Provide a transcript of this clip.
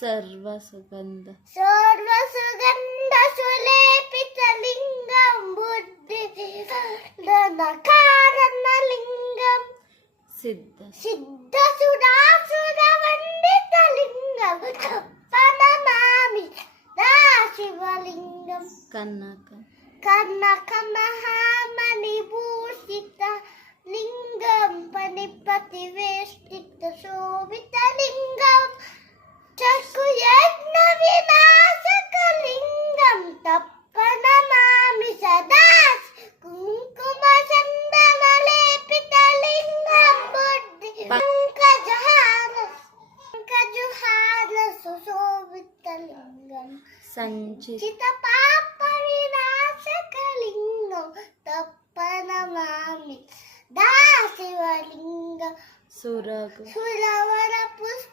सर्वसुगन्ध सुलेपितलिङ्गं बुद्धिकारणलिङ्गं सिद्धसुधासुरवन्दितलिङ्गं प्रणमामि शिवलिङ्गं कनकमहामणिभूषितलिङ्गं फणिपतिवेष्टितशोभितलिङ्गं चक्षुयज्ञविनाशकलिङ्गं तप्पनमामि सदा कुङ्कुमचन्दनलेपितलिङ्गं पङ्कजहार सुशोभितलिङ्गं चितपापविनाशकलिङ्गं तप्पनमामि शिवलिङ्गं सुरवरपुष्प